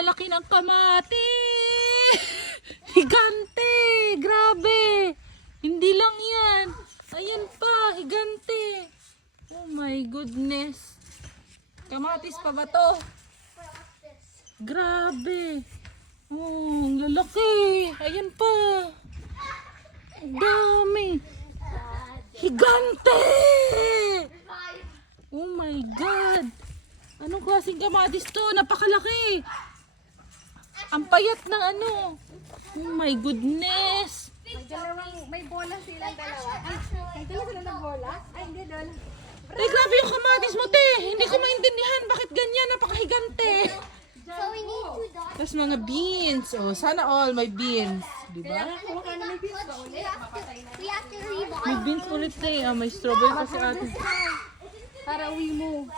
lalaki ng kamati. Higante. Grabe. Hindi lang yan. Ayan pa, higante. Oh my goodness. Kamatis pa ba to? Grabe. Oh, ang lalaki. Ayan pa. Ang dami. Higante. Oh my God. Anong klaseng kamatis to? Napakalaki. Ang payat ng ano. Oh my goodness. May bola silang dalawa. May dala sila ng bola? Ay, hindi dala. Grabe yung kamatis mo, te. Hindi ko maintindihan bakit ganyan. Napakahigante. So we need to dot. Tapos mga beans. Oh, sana all may beans. Diba? We have to rewind. May beans ulit, te. Ah, may strawberry pa si ate. Para uwi mo.